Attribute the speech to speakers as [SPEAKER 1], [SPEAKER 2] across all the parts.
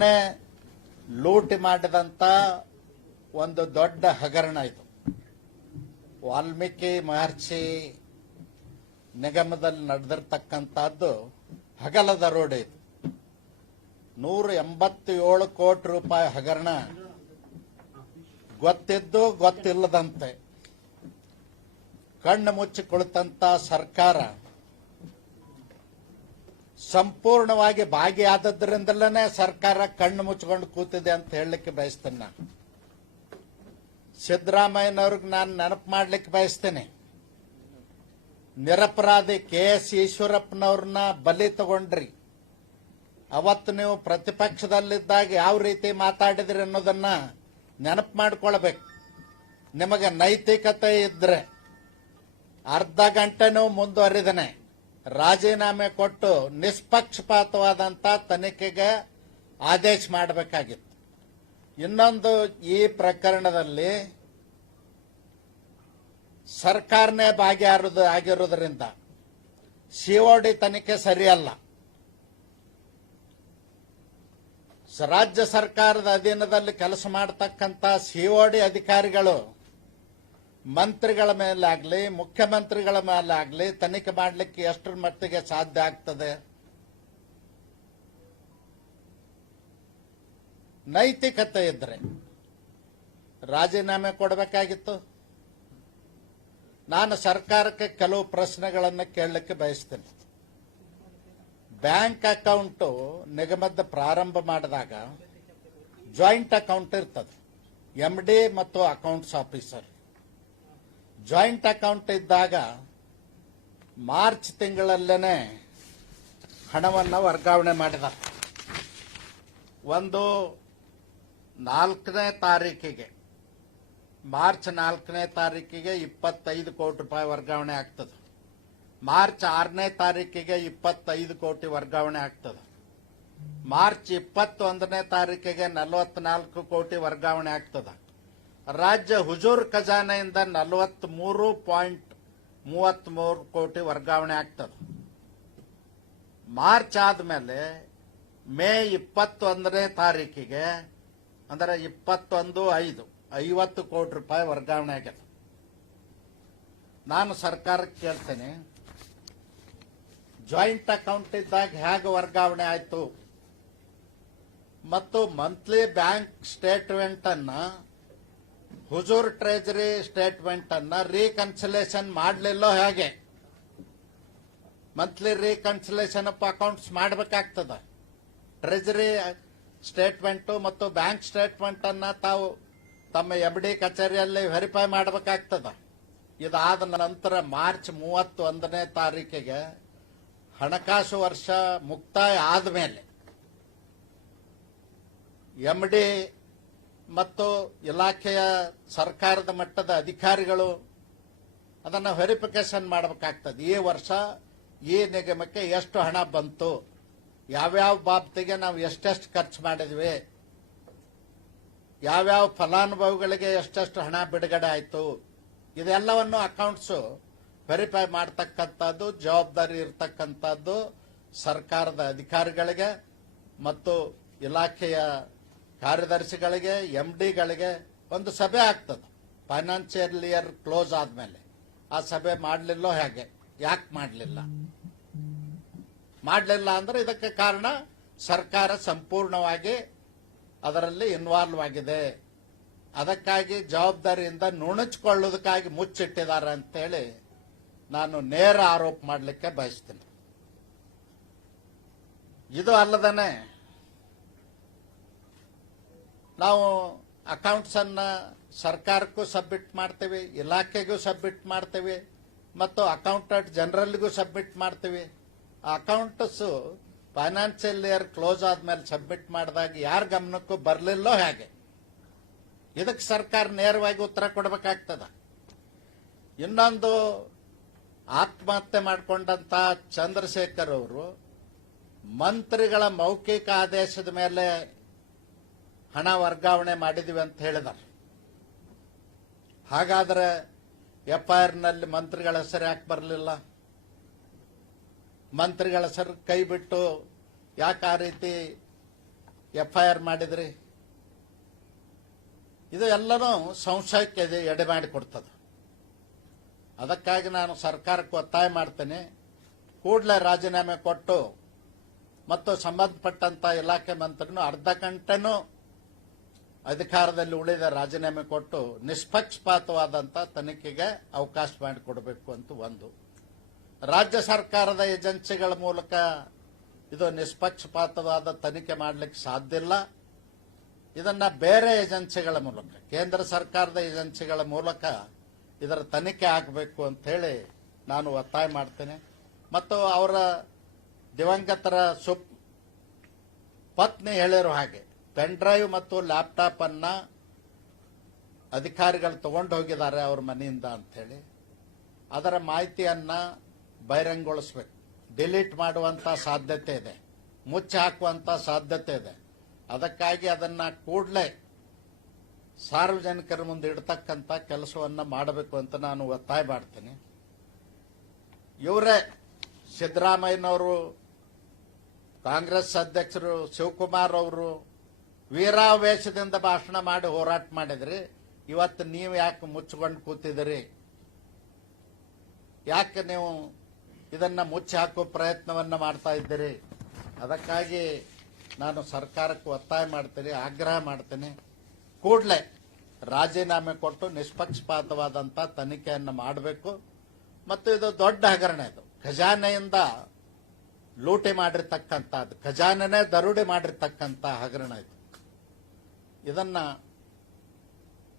[SPEAKER 1] ಸರ್ಕಾರವನ್ನೇ ಲೂಟಿ ಮಾಡಿದಂತ ಒಂದು ದೊಡ್ಡ ಹಗರಣ ಇದು. ವಾಲ್ಮೀಕಿ ಮಹರ್ಷಿ ನಿಗಮದಲ್ಲಿ ನಡೆದಿರ್ತಕ್ಕಂಥದ್ದು ಹಗಲದ ರೋಡ್ ಇದು. ನೂರ ಎಂಬತ್ತೇಳು ಕೋಟಿ ರೂಪಾಯಿ ಹಗರಣ. ಗೊತ್ತಿದ್ದು ಗೊತ್ತಿಲ್ಲದಂತೆ. ಕಣ್ಣು ಮುಚ್ಚಿ ಕುಳಿತಂತ ಸರ್ಕಾರ ಸಂಪೂರ್ಣವಾಗಿ ಭಾಗಿಯಾದದ್ರಿಂದಲೇ ಸರ್ಕಾರ ಕಣ್ಣು ಮುಚ್ಕೊಂಡು ಕೂತಿದೆ ಅಂತ ಹೇಳಲಿಕ್ಕೆ ಬಯಸ್ತೇನೆ ನಾನು. ಸಿದ್ದರಾಮಯ್ಯನವ್ರಿಗೆ ನಾನು ನೆನಪು ಮಾಡ್ಲಿಕ್ಕೆ ಬಯಸ್ತೇನೆ. ನಿರಪರಾಧಿ ಕೆ ಎಸ್ ಈಶ್ವರಪ್ಪನವ್ರನ್ನ ಬಲಿ ತಗೊಂಡ್ರಿ. ಅವತ್ತು ನೀವು ಪ್ರತಿಪಕ್ಷದಲ್ಲಿದ್ದಾಗ ಯಾವ ರೀತಿ ಮಾತಾಡಿದ್ರಿ ಅನ್ನೋದನ್ನ ನೆನಪು ಮಾಡಿಕೊಳ್ಬೇಕು. ನಿಮಗೆ ನೈತಿಕತೆ ಇದ್ರೆ ಅರ್ಧ ಗಂಟೆನೂ ಮುಂದುವರಿದನೆ. ರಾಜೀನಾಮೆ ಕೊಟ್ಟು ನಿಷ್ಪಕ್ಷಪಾತವಾದಂತ ತನಿಖೆಗೆ ಆದೇಶ ಮಾಡಬೇಕಾಗಿತ್ತು. ಇನ್ನೊಂದು ಈ ಪ್ರಕರಣದಲ್ಲಿ ಸರ್ಕಾರನೇ ಭಾಗಿಯಾರುದು ಆಗಿರುವುದರಿಂದ ಸಿಒಡಿ ತನಿಖೆ ಸರಿಯಲ್ಲ. ರಾಜ್ಯ ಸರ್ಕಾರದ ಅಧೀನದಲ್ಲಿ ಕೆಲಸ ಮಾಡತಕ್ಕಂತ ಸಿಒಡಿ ಅಧಿಕಾರಿಗಳು ಮಂತ್ರಿಗಳ ಮೇಲೆ ಆಗ್ಲಿ ಮುಖ್ಯಮಂತ್ರಿಗಳ ಮೇಲೆ ಆಗ್ಲಿ ತನಿಖೆ ಮಾಡಲಿಕ್ಕೆ ಎಷ್ಟರ ಮಟ್ಟಿಗೆ ಸಾಧ್ಯ ಆಗ್ತದೆ? ನೈತಿಕತೆ ಇದ್ರೆ ರಾಜೀನಾಮೆ ಕೊಡಬೇಕಾಗಿತ್ತು. ನಾನು ಸರ್ಕಾರಕ್ಕೆ ಕೆಲವು ಪ್ರಶ್ನೆಗಳನ್ನು ಕೇಳಲಿಕ್ಕೆ ಬಯಸ್ತೇನೆ. ಬ್ಯಾಂಕ್ ಅಕೌಂಟ್ ನಿಗಮದ ಪ್ರಾರಂಭ ಮಾಡಿದಾಗ ಜಾಯಿಂಟ್ ಅಕೌಂಟ್ ಇರ್ತದೆ. ಎಂ ಡಿ ಮತ್ತು ಅಕೌಂಟ್ಸ್ ಆಫೀಸರ್ ಜಾಯಿಂಟ್ ಅಕೌಂಟ್ ಇದ್ದಾಗ ಮಾರ್ಚ್ ತಿಂಗಳಲ್ಲೇನೆ ಹಣವನ್ನು ವರ್ಗಾವಣೆ ಮಾಡಿದ. ಒಂದು ನಾಲ್ಕನೇ ತಾರೀಕಿಗೆ, ಮಾರ್ಚ್ ನಾಲ್ಕನೇ ತಾರೀಕಿಗೆ ಇಪ್ಪತ್ತೈದು ಕೋಟಿ ರೂಪಾಯಿ ವರ್ಗಾವಣೆ ಆಗ್ತದೆ. ಮಾರ್ಚ್ ಆರನೇ ತಾರೀಕಿಗೆ ಇಪ್ಪತ್ತೈದು ಕೋಟಿ ವರ್ಗಾವಣೆ ಆಗ್ತದೆ. ಮಾರ್ಚ್ ಇಪ್ಪತ್ತೊಂದನೇ ತಾರೀಕಿಗೆ ನಲವತ್ನಾಲ್ಕು ಕೋಟಿ ವರ್ಗಾವಣೆ ಆಗ್ತದೆ. ರಾಜ್ಯ ಹುಜೂರ್ ಖಜಾನೆಯಿಂದ ನಲವತ್ಮೂರು ಪಾಯಿಂಟ್ ಮೂವತ್ಮೂರು ಕೋಟಿ ವರ್ಗಾವಣೆ ಆಗ್ತದೆ. ಮಾರ್ಚ್ ಆದಮೇಲೆ ಮೇ ಇಪ್ಪತ್ತೊಂದನೇ ತಾರೀಕಿಗೆ, ಅಂದರೆ ಇಪ್ಪತ್ತೊಂದು ಐದು, ಐವತ್ತು ಕೋಟಿ ರೂಪಾಯಿ ವರ್ಗಾವಣೆ ಆಗ್ಯದ ನಾನು ಸರ್ಕಾರಕ್ಕೆ ಕೇಳ್ತೇನೆ ಜಾಯಿಂಟ್ ಅಕೌಂಟ್ ಇದ್ದಾಗ ಹೇಗೆ ವರ್ಗಾವಣೆ ಆಯಿತು? ಮತ್ತು ಮಂತ್ಲಿ ಬ್ಯಾಂಕ್ ಸ್ಟೇಟ್ಮೆಂಟ್ ಅನ್ನ ಹುಜೂರ್ ಟ್ರೆಜರಿ ಸ್ಟೇಟ್ಮೆಂಟ್ ಅನ್ನ ರೀಕನ್ಸಲೇಷನ್ ಮಾಡಲಿಲ್ಲೋ ಹೇಗೆ? ಮಂತ್ಲಿ ರೀಕನ್ಸಲೇಷನ್ ಆಫ್ ಅಕೌಂಟ್ಸ್ ಮಾಡಬೇಕಾಗ್ತದ. ಟ್ರೆಜರಿ ಸ್ಟೇಟ್ಮೆಂಟ್ ಮತ್ತು ಬ್ಯಾಂಕ್ ಸ್ಟೇಟ್ಮೆಂಟ್ ಅನ್ನ ತಾವು ತಮ್ಮ ಎಂ ಡಿ ಕಚೇರಿಯಲ್ಲಿ ವೆರಿಫೈ ಮಾಡಬೇಕಾಗ್ತದ. ಇದಾದ ನಂತರ ಮಾರ್ಚ್ ಮೂವತ್ತೊಂದನೇ ತಾರೀಕಿಗೆ ಹಣಕಾಸು ವರ್ಷ ಮುಕ್ತಾಯ ಆದ ಮೇಲೆ ಎಂ ಡಿ ಮತ್ತು ಇಲಾಖೆಯ ಸರ್ಕಾರದ ಮಟ್ಟದ ಅಧಿಕಾರಿಗಳು ಅದನ್ನು ವೆರಿಫಿಕೇಶನ್ ಮಾಡಬೇಕಾಗ್ತದೆ. ಈ ವರ್ಷ ಈ ನಿಗಮಕ್ಕೆ ಎಷ್ಟು ಹಣ ಬಂತು, ಯಾವ್ಯಾವ ಬಾಬ್ತಿಗೆ ನಾವು ಎಷ್ಟೆಷ್ಟು ಖರ್ಚು ಮಾಡಿದ್ವಿ, ಯಾವ್ಯಾವ ಫಲಾನುಭವಿಗಳಿಗೆ ಎಷ್ಟೆಷ್ಟು ಹಣ ಬಿಡುಗಡೆ ಆಯಿತು, ಇದೆಲ್ಲವನ್ನು ಅಕೌಂಟ್ಸ್ ವೆರಿಫೈ ಮಾಡತಕ್ಕಂಥದ್ದು, ಜವಾಬ್ದಾರಿ ಇರತಕ್ಕಂಥದ್ದು ಸರ್ಕಾರದ ಅಧಿಕಾರಿಗಳಿಗೆ ಮತ್ತು ಇಲಾಖೆಯ ಕಾರ್ಯದರ್ಶಿಗಳಿಗೆ ಎಂ ಡಿಗಳಿಗೆ ಒಂದು ಸಭೆ ಆಗ್ತದೆ. ಫೈನಾನ್ಷಿಯಲ್ ಇಯರ್ ಕ್ಲೋಸ್ ಆದ್ಮೇಲೆ. ಆ ಸಭೆ ಮಾಡಲಿಲ್ಲೋ ಹೇಗೆ? ಯಾಕೆ ಮಾಡಲಿಲ್ಲ? ಮಾಡಲಿಲ್ಲ ಅಂದ್ರೆ ಇದಕ್ಕೆ ಕಾರಣ ಸರ್ಕಾರ ಸಂಪೂರ್ಣವಾಗಿ ಅದರಲ್ಲಿ ಇನ್ವಾಲ್ವ್ ಆಗಿದೆ. ಅದಕ್ಕಾಗಿ ಜವಾಬ್ದಾರಿಯಿಂದ ನುಣುಚಿಕೊಳ್ಳೋದಕ್ಕಾಗಿ ಮುಚ್ಚಿಟ್ಟಿದ್ದಾರೆ ಅಂತೇಳಿ ನಾನು ನೇರ ಆರೋಪ ಮಾಡಲಿಕ್ಕೆ ಬಯಸ್ತೀನಿ. ಇದು ಅಲ್ಲದನೆ ನಾವು ಅಕೌಂಟ್ಸ್ ಅನ್ನ ಸರ್ಕಾರಕ್ಕೂ ಸಬ್ಮಿಟ್ ಮಾಡ್ತೇವೆ, ಇಲಾಖೆಗೂ ಸಬ್ಮಿಟ್ ಮಾಡ್ತೇವೆ, ಮತ್ತು ಅಕೌಂಟೆಂಟ್ ಜನರಲ್ಗೂ ಸಬ್ಮಿಟ್ ಮಾಡ್ತೇವೆ. ಆ ಅಕೌಂಟ್ಸ್ ಫೈನಾನ್ಷಿಯಲ್ ಇಯರ್ ಕ್ಲೋಸ್ ಆದ್ಮೇಲೆ ಸಬ್ಮಿಟ್ ಮಾಡಿದಾಗ ಯಾರ ಗಮನಕ್ಕೂ ಬರಲಿಲ್ಲೋ ಹೇಗೆ? ಇದಕ್ಕೆ ಸರ್ಕಾರ ನೇರವಾಗಿ ಉತ್ತರ ಕೊಡಬೇಕಾಗ್ತದ. ಇನ್ನೊಂದು, ಆತ್ಮಹತ್ಯೆ ಮಾಡಿಕೊಂಡಂತ ಚಂದ್ರಶೇಖರ್ ಅವರು ಮಂತ್ರಿಗಳ ಮೌಖಿಕ ಆದೇಶದ ಮೇಲೆ ಹಣ ವರ್ಗಾವಣೆ ಮಾಡಿದ್ವಿ ಅಂತ ಹೇಳಿದ್ದಾರೆ ಹಾಗಾದ್ರೆ ಎಫ್ಐಆರ್ನಲ್ಲಿ ಮಂತ್ರಿಗಳ ಹೆಸರು ಯಾಕೆ ಬರಲಿಲ್ಲ? ಮಂತ್ರಿಗಳ ಹೆಸರು ಕೈ ಬಿಟ್ಟು ಯಾಕೆ ಆ ರೀತಿ ಎಫ್ ಐ ಆರ್ ಮಾಡಿದ್ರಿ? ಇದು ಎಲ್ಲನೂ ಸಂಶಯಕ್ಕೆ ಎಡೆ ಮಾಡಿ ಕೊಡ್ತದೆ. ಅದಕ್ಕಾಗಿ ನಾನು ಸರ್ಕಾರಕ್ಕೆ ಒತ್ತಾಯ ಮಾಡ್ತೇನೆ. ಕೂಡಲೇ ರಾಜೀನಾಮೆ ಕೊಟ್ಟು ಮತ್ತು ಸಂಬಂಧಪಟ್ಟಂತ ಇಲಾಖೆ ಮಂತ್ರಿನೂ ಅರ್ಧ ಗಂಟೆನೂ ಅಧಿಕಾರದಲ್ಲಿ ಉಳಿದ ರಾಜೀನಾಮೆ ಕೊಟ್ಟು ನಿಷ್ಪಕ್ಷಪಾತವಾದಂತಹ ತನಿಖೆಗೆ ಅವಕಾಶ ಮಾಡಿಕೊಡಬೇಕು ಅಂತ ಒಂದು. ರಾಜ್ಯ ಸರ್ಕಾರದ ಏಜೆನ್ಸಿಗಳ ಮೂಲಕ ಇದು ನಿಷ್ಪಕ್ಷಪಾತವಾದ ತನಿಖೆ ಮಾಡಲಿಕ್ಕೆ ಸಾಧ್ಯ ಇಲ್ಲ. ಇದನ್ನ ಬೇರೆ ಏಜೆನ್ಸಿಗಳ ಮೂಲಕ, ಕೇಂದ್ರ ಸರ್ಕಾರದ ಏಜೆನ್ಸಿಗಳ ಮೂಲಕ ಇದರ ತನಿಖೆ ಆಗಬೇಕು ಅಂತ ಹೇಳಿ ನಾನು ಒತ್ತಾಯ ಮಾಡ್ತೇನೆ. ಮತ್ತು ಅವರ ದಿವಂಗತರ ಸುಪ್ ಪತ್ನಿ ಹೇಳಿರೋ ಹಾಗೆ ಪೆನ್ ಡ್ರೈವ್ ಮತ್ತು ಲ್ಯಾಪ್ಟಾಪ್ ಅನ್ನ ಅಧಿಕಾರಿಗಳು ತಗೊಂಡು ಹೋಗಿದ್ದಾರೆ ಅವ್ರ ಮನೆಯಿಂದ ಅಂತ ಹೇಳಿ ಅದರ ಮಾಹಿತಿಯನ್ನ ಬಹಿರಂಗಗೊಳಿಸ್ಬೇಕು. ಡಿಲೀಟ್ ಮಾಡುವಂತ ಸಾಧ್ಯತೆ ಇದೆ. ಮುಚ್ಚಿ ಹಾಕುವಂತ ಸಾಧ್ಯತೆ ಇದೆ. ಅದಕ್ಕಾಗಿ ಅದನ್ನು ಕೂಡಲೇ ಸಾರ್ವಜನಿಕರ ಮುಂದೆ ಇಡತಕ್ಕಂಥ ಕೆಲಸವನ್ನು ಮಾಡಬೇಕು ಅಂತ ನಾನು ಒತ್ತಾಯ ಮಾಡ್ತೀನಿ. ಇವರೇ ಸಿದ್ದರಾಮಯ್ಯನವರು, ಕಾಂಗ್ರೆಸ್ ಅಧ್ಯಕ್ಷರು, ಶಿವಕುಮಾರ್ ಅವರು ವೀರಾವೇಶದಿಂದ ಭಾಷಣ ಮಾಡಿ ಹೋರಾಟ ಮಾಡಿದ್ರಿ. ಇವತ್ತು ನೀವು ಯಾಕೆ ಮುಚ್ಚಿಕೊಂಡು ಕೂತಿದ್ರಿ ಯಾಕೆ ನೀವು ಇದನ್ನ ಮುಚ್ಚಿ ಹಾಕೋ ಪ್ರಯತ್ನವನ್ನ ಮಾಡ್ತಾ ಇದ್ದೀರಿ? ಅದಕ್ಕಾಗಿ ನಾನು ಸರ್ಕಾರಕ್ಕೆ ಒತ್ತಾಯ ಮಾಡ್ತೀನಿ, ಆಗ್ರಹ ಮಾಡ್ತೀನಿ. ಕೂಡಲೇ ರಾಜೀನಾಮೆ ಕೊಟ್ಟು ನಿಷ್ಪಕ್ಷಪಾತವಾದಂತ ತನಿಖೆಯನ್ನು ಮಾಡಬೇಕು. ಮತ್ತು ಇದು ದೊಡ್ಡ ಹಗರಣ ಇದು. ಖಜಾನೆಯಿಂದ ಲೂಟಿ ಮಾಡಿರ್ತಕ್ಕಂಥದ್ದು, ಖಜಾನೆನೇ ದರೋಡೆ ಮಾಡಿರ್ತಕ್ಕಂಥ ಹಗರಣ ಇದು. ಇದನ್ನ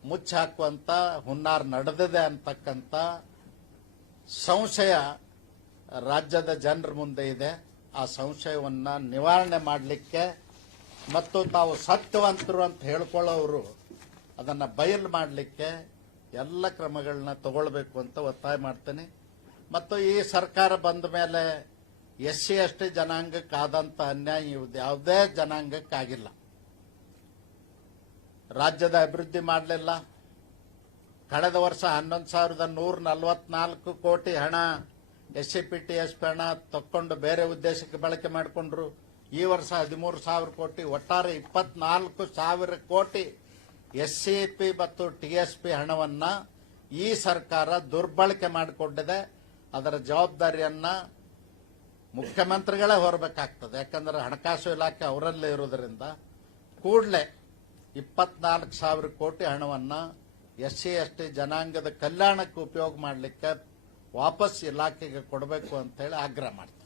[SPEAKER 1] ಮುಚ್ಚಾಕುವಂತ, ಹುನ್ನಾರ್ ನಡೆದಿದೆ ಅಂತಕ್ಕಂಥ ಸಂಶಯ ರಾಜ್ಯದ ಜನರ ಮುಂದೆ ಇದೆ. ಆ ಸಂಶಯವನ್ನ ನಿವಾರಣೆ ಮಾಡಲಿಕ್ಕೆ ಮತ್ತು ತಾವು ಸತ್ಯವಂತರು ಅಂತ ಹೇಳ್ಕೊಳ್ಳೋರು ಅದನ್ನ ಬಯಲು ಮಾಡಲಿಕ್ಕೆ ಎಲ್ಲ ಕ್ರಮಗಳನ್ನ ತಗೊಳ್ಬೇಕು ಅಂತ ಒತ್ತಾಯ ಮಾಡ್ತೇನೆ. ಮತ್ತು ಈ ಸರ್ಕಾರ ಬಂದ ಮೇಲೆ ಎಸ್ ಸಿ ಎಸ್ ಟಿ ಜನಾಂಗಕ್ಕಾದಂತ ಅನ್ಯಾಯ ಯಾವುದೇ ಜನಾಂಗಕ್ಕಾಗಿಲ್ಲ. ರಾಜ್ಯದ ಅಭಿವೃದ್ಧಿ ಮಾಡಲಿಲ್ಲ. ಕಳೆದ ವರ್ಷ ಹನ್ನೊಂದು ಸಾವಿರದ ನೂರ ನಲವತ್ನಾಲ್ಕು ಕೋಟಿ ಹಣ S C P T S P ಹಣ ತಕ್ಕೊಂಡು ಬೇರೆ ಉದ್ದೇಶಕ್ಕೆ ಬಳಕೆ ಮಾಡಿಕೊಂಡ್ರು. ಈ ವರ್ಷ ಹದಿಮೂರು ಸಾವಿರ ಕೋಟಿ, ಒಟ್ಟಾರೆ ಇಪ್ಪತ್ನಾಲ್ಕು ಸಾವಿರ ಕೋಟಿ ಎಸ್ ಸಿ ಪಿ ಮತ್ತು ಟಿ ಎಸ್ ಪಿ ಹಣವನ್ನು ಈ ಸರ್ಕಾರ ದುರ್ಬಳಕೆ ಮಾಡಿಕೊಂಡಿದೆ. ಅದರ ಜವಾಬ್ದಾರಿಯನ್ನ ಮುಖ್ಯಮಂತ್ರಿಗಳೇ ಹೊರಬೇಕಾಗ್ತದೆ. ಯಾಕಂದ್ರೆ ಹಣಕಾಸು ಇಲಾಖೆ ಅವರಲ್ಲೇ ಇರುವುದರಿಂದ ಕೂಡಲೇ ಇಪ್ಪತ್ನಾಲ್ಕು ಸಾವಿರ ಕೋಟಿ ಹಣವನ್ನು ಎಸ್ ಸಿ ಎಸ್ ಟಿ ಜನಾಂಗದ ಕಲ್ಯಾಣಕ್ಕೆ ಉಪಯೋಗ ಮಾಡಲಿಕ್ಕೆ ವಾಪಸ್ ಇಲಾಖೆಗೆ ಕೊಡಬೇಕು ಅಂತ ಹೇಳಿ ಆಗ್ರಹ ಮಾಡ್ತಾರೆ